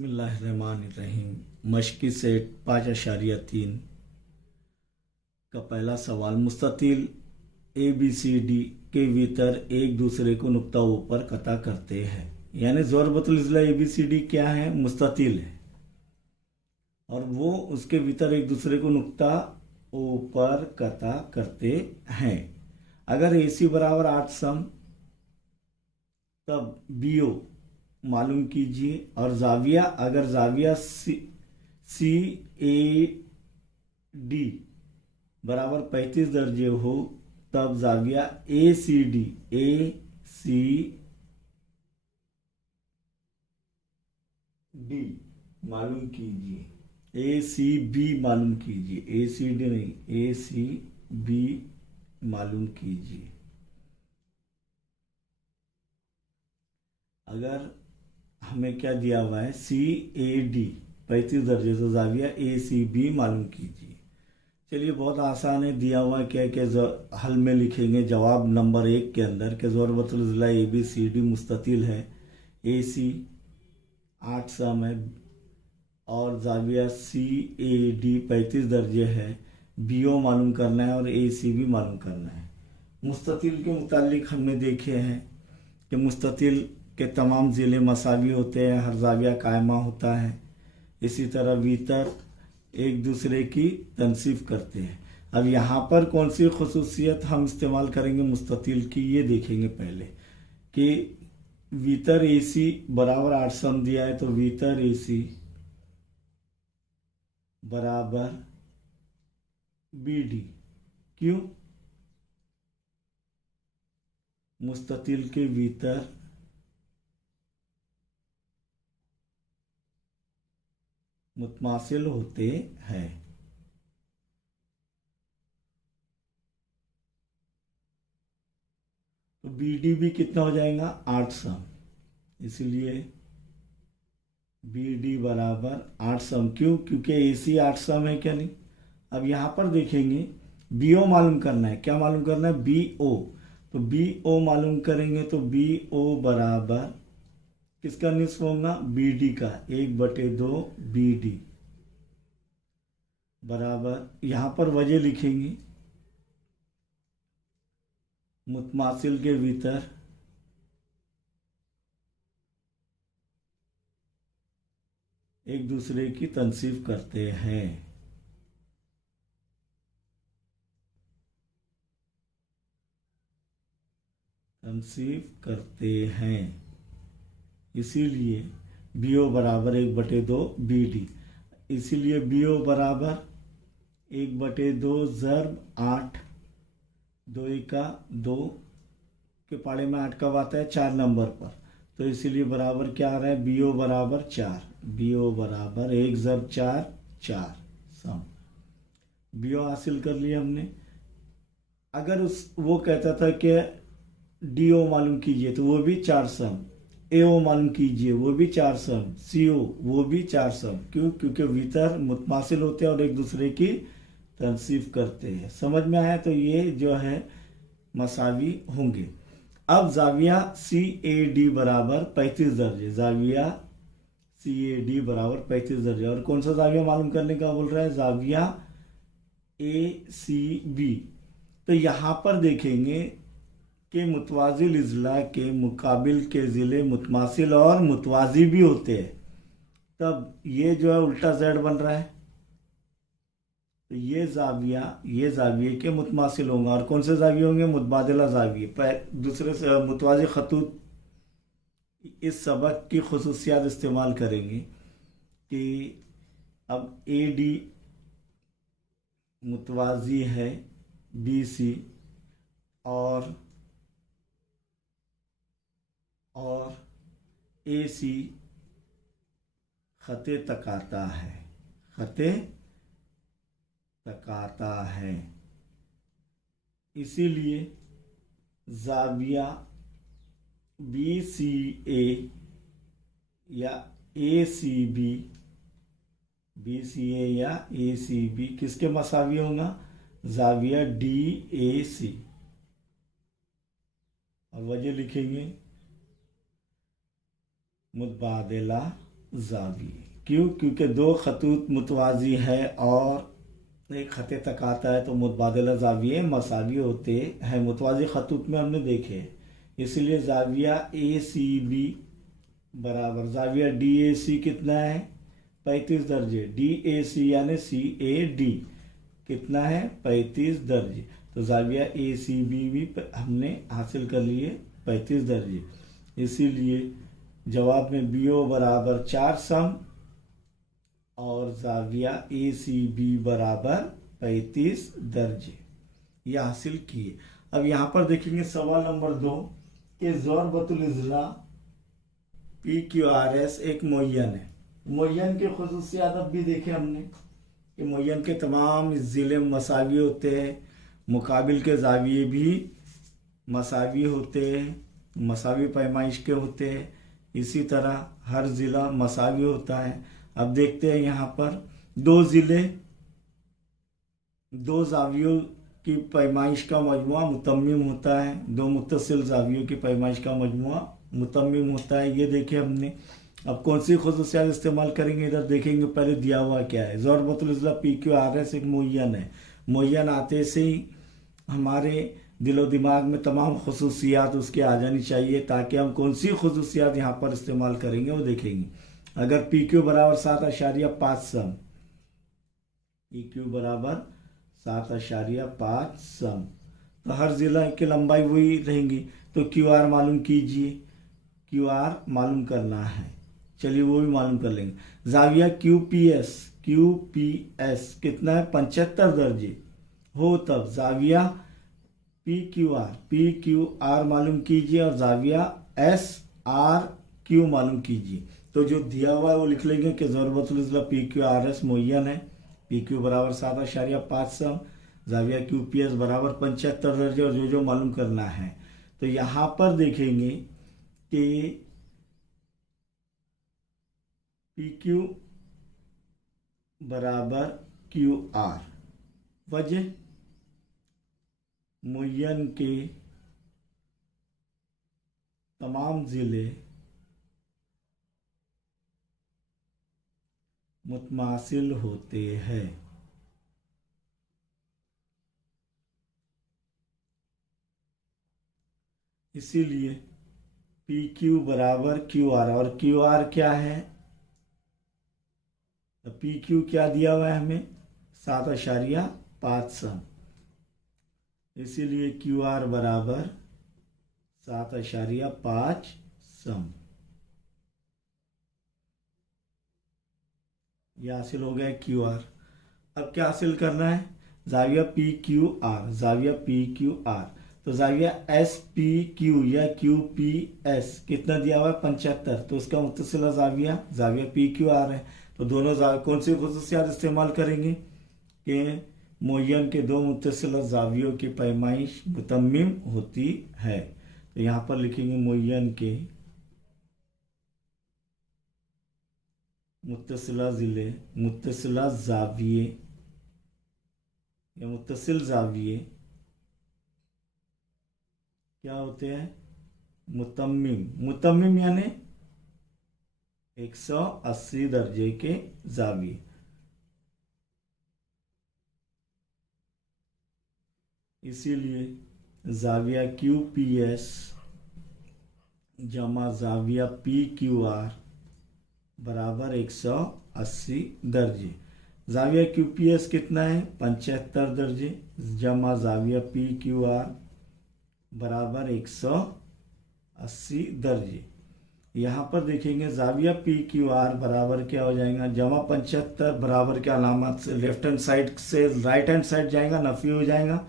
बिस्मिल्लाहिर्रहमानिर्रहीम। मशकी सेट 5.3 का पहला सवाल, मुस्ततिल ए बी सी डी के भीतर एक दूसरे को नुक्ता ऊपर कता करते हैं। यानी ज़रबतुल इज़्ला ए बी सी डी क्या है? मुस्ततिल है और वो उसके भीतर एक दूसरे को नुक्ता ऊपर कता करते हैं। अगर ए सी बराबर 8 सम तब बी ओ मालूम कीजिए। और जाविया, अगर जाविया सी ए डी बराबर 35 दर्जे हो तब जाविया ए सी डी मालूम कीजिए। ए सी बी मालूम कीजिए, ए सी डी नहीं, ए सी बी मालूम कीजिए। अगर हमें क्या दिया हुआ है? सी ए डी 35 दर्जे, तो जाविया ए सी बी मालूम कीजिए। चलिए, बहुत आसान है। दिया हुआ क्या कि हल में लिखेंगे जवाब नंबर 1 के अंदर कि ज़रबतुल इज़्ला ए बी सी डी मुस्ततिल है, ए सी 8 सम है और जाविया सी ए डी 35 दर्जे है। बी ओ मालूम करना है और ए सी बी मालूम करना है। मुस्ततिल के मुतालिक हमने देखे हैं कि मुस्ततिल के तमाम ज़िले मसावी होते हैं, हर जाविया कायमा होता है। इसी तरह वीतर एक दूसरे की तनसीफ करते हैं। अब यहाँ पर कौन सी खसूसियत हम इस्तेमाल करेंगे मुस्ततिल की, ये देखेंगे पहले कि वीतर ए सी बराबर 8 सम दिया है, तो वीतर ए सी बराबर बी डी। क्यों? मुस्ततिल के भीतर मुतमासिल होते हैं। तो बी डी भी कितना हो जाएगा? 8 सम। इसलिए बी डी बराबर 8 सम। क्यों? क्योंकि ए सी 8 सम है, क्या नहीं? अब यहाँ पर देखेंगे बी ओ मालूम करना है। क्या मालूम करना है? B O. तो बी ओ मालूम करेंगे तो बी ओ बराबर किसका निस्फ होगा? बी डी का। 1/2 बी डी बराबर, यहाँ पर वजह लिखेंगे, मुतमासिल के भीतर एक दूसरे की तनसीफ करते हैं। तनसीफ करते हैं, इसीलिए बी ओ बराबर 1/2 बी डी। इसीलिए बी ओ बराबर 1/2 ज़र्ब 8, 2 एका 2 के पाड़े में 8 कब आता है? 4 नंबर पर। तो इसीलिए बराबर क्या आ रहा है? बी ओ बराबर 4। बी ओ बराबर 1 ज़र्ब 4, 4 सम। बी ओ हासिल कर लिया हमने। अगर वो कहता था कि डी ओ मालूम कीजिए, तो वो भी 4 सम। ए ओ मालूम कीजिए, वो भी 4 सम। सी ओ वो भी 4 सम। क्यों? क्योंकि भीतर मुतमासिल होते हैं और एक दूसरे की तनसीफ करते हैं। समझ में आया? तो ये जो है मसावी होंगे। अब जाविया सी ए डी बराबर 35 दर्जे, जाविया सी ए डी बराबर 35 दर्जे। और कौन सा जाविया मालूम करने का बोल रहा है? जाविया ए सी बी। तो यहाँ पर देखेंगे कि मुतवाजिल इज़्ला के मुकाबिल के ज़िले मुतमासिल और मुतवाजी भी होते हैं। तब ये जो है उल्टा जेड बन रहा है, तो ये जाविये के मुतमासिल होंगे। और कौन से जाविये होंगे? मुतबादिला जाविये। दूसरे से मुतवाजी खतूत इस सबक की खसूसियात इस्तेमाल करेंगे कि अब ए डी मुतवाजी है बी सी और ए सी खते तकाता है, खते तकाता है। इसीलिए जाविया बी सी ए या ए सी बी, बी सी ए या ए सी बी किसके मसावी होगा? जाविया डी ए सी। और वजह लिखेंगे मुतबादिला जाविये। क्यों? क्योंकि दो खतूत मुतवाजी है और एक खते तक आता है तो मुतबादिला जाविये मसावी होते हैं। मुतवाजी खतूत में हमने देखे हैं, इसलिए जाविया ए सी बी बराबर जाविया डी ए सी कितना है 35 दर्जे। डी ए सी यानी सी ए डी कितना है 35 दर्जे। तो जाविया ए सी बी भी हमने हासिल कर लिए 35 दर्जे। इसीलिए जवाब में बी ओ बराबर 4 सम और जाविया ए सी बी बराबर 35 दर्जे ये हासिल किए। अब यहाँ पर देखेंगे सवाल नंबर 2 कि ज़रबतुल इज़ला पी क्यू आर एस एक मुय्यन है। मुय्यन के खुसूसियात अब भी देखे हमने कि मुय्यन के तमाम ज़िले मसावी होते हैं, मुकाबिल के जाविये भी मसावी होते हैं, मसावी पैमाइश के होते हैं। इसी तरह हर ज़िला मसावी होता है। अब देखते हैं यहाँ पर दो ज़िले दो जावियों की पैमाइश का मजमुआ मुतम्मिम होता है, दो मुत्तसिल जावियों की पैमाइश का मजमुआ मुतम्मिम होता है। ये देखे हमने। अब कौन सी खुसूसियात इस्तेमाल करेंगे इधर देखेंगे। पहले दिया हुआ क्या है, ज़रबतुल इज़ला पी क्यू आर एस एक मुय्यन है। मुय्यन आते से ही हमारे दिलो दिमाग में तमाम खुसूसियात उसके आ जानी चाहिए, ताकि हम कौन सी खुसूसियात यहाँ पर इस्तेमाल करेंगे वो देखेंगे। अगर पी क्यू बराबर 7.5 सम, पी क्यू बराबर 7.5 सम, तो हर ज़िला की लंबाई वही रहेंगी। तो क्यू आर मालूम कीजिए, क्यू आर मालूम करना है, चलिए वो भी मालूम कर लेंगे। जाविया क्यू पी एस कितना है 75 दर्जे हो, तब जाविया पी क्यू आर मालूम कीजिए और जाविया एस आर क्यू मालूम कीजिए। तो जो दिया हुआ है वो लिख लेंगे कि ज़रबतुल इज़ला पी क्यू आर एस मुय्यन है। पी क्यू बराबर 7.5 सम, जाविया क्यू पी एस बराबर 75 दर्जे और जो मालूम करना है। तो यहाँ पर देखेंगे कि पी क्यू बराबर क्यू आर, वजह मुय्यन के तमाम ज़िले मुतमासिल होते हैं। इसीलिए पी क्यू बराबर क्यू आर, और क्यू आर क्या है, तो पी क्यू क्या दिया हुआ है हमें 7.5 सम। इसीलिए क्यू आर बराबर 7.5 सम। यह हासिल हो गया क्यू आर। अब क्या हासिल करना है, जाविया पी क्यू आर, जाविया पी क्यू आर। तो जाविया एस पी क्यू या क्यू पी एस कितना दिया हुआ है 75, तो उसका मुत्तसिला जाविया पी क्यू आर है। तो दोनों कौन सी खुसूसियात इस्तेमाल करेंगे कि मुय्यन के दो मुत्तसिला जावियों की पैमाइश मुतम्मिम होती है। तो यहाँ पर लिखेंगे मुय्यन के मुत्तसिला ज़िले, मुत्तसिला जाविये या मुत्तसिल जाविये क्या होते हैं मुतम्मिम। मुतम्मिम यानी 180 दर्जे के जाविये। इसीलिए जाविया क्यू पी एस जमा जाविया पी क्यू आर बराबर 180 दर्जे। जाविया क्यू पी एस कितना है 75 दर्जे जमा जाविया पी क्यू आर बराबर 180 दर्जे। यहाँ पर देखेंगे जाविया पी क्यू आर बराबर क्या हो जाएगा, जमा 75 बराबर के अलामत से लेफ्ट हैंड साइड से राइट हैंड साइड जाएगा, नफी हो जाएगा।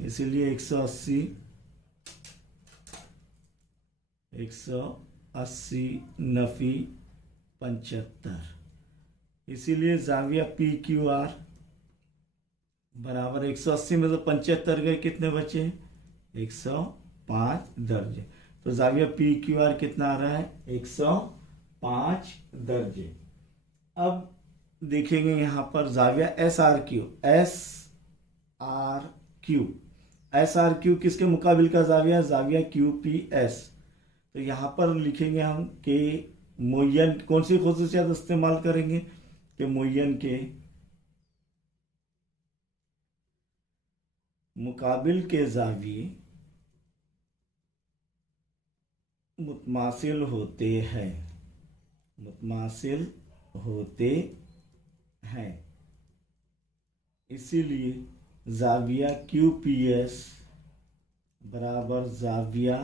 इसीलिए 180 नफी 75। इसीलिए जाविया पी क्यू आर बराबर 180 में से 75 गए, कितने बचे 105 दर्जे। तो जाविया पी क्यू आर कितना आ रहा है 105 दर्जे। अब देखेंगे यहाँ पर जाविया एस आर क्यू किसके मुकाबिल का जाविया क्यू पी एस। तो यहाँ पर लिखेंगे हम कि मुय्यन कौन सी खुसूसियत इस्तेमाल करेंगे कि मुय्यन के मुकाबिल के ज़ाविये मुतमासिल होते हैं, मुतमासिल होते हैं। इसीलिए ज़ाविया QPS बराबर ज़ाविया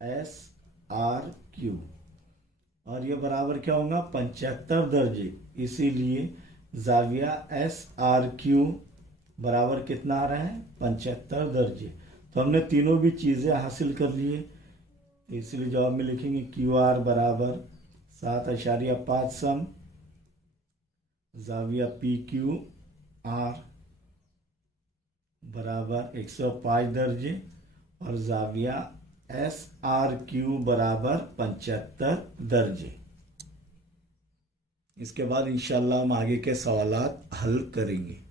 SRQ, और ये बराबर क्या होगा 75 दर्जे। इसीलिए ज़ाविया SRQ बराबर कितना आ रहा है 75 दर्जे। तो हमने तीनों भी चीज़ें हासिल कर लिए, इसलिए जवाब में लिखेंगे QR बराबर 7.5 सम, ज़ाविया PQR बराबर 105 दर्जे, और ज़ाविया SRQ बराबर 75 दर्जे। इसके बाद इंशाल्लाह हम आगे के सवालात हल करेंगे।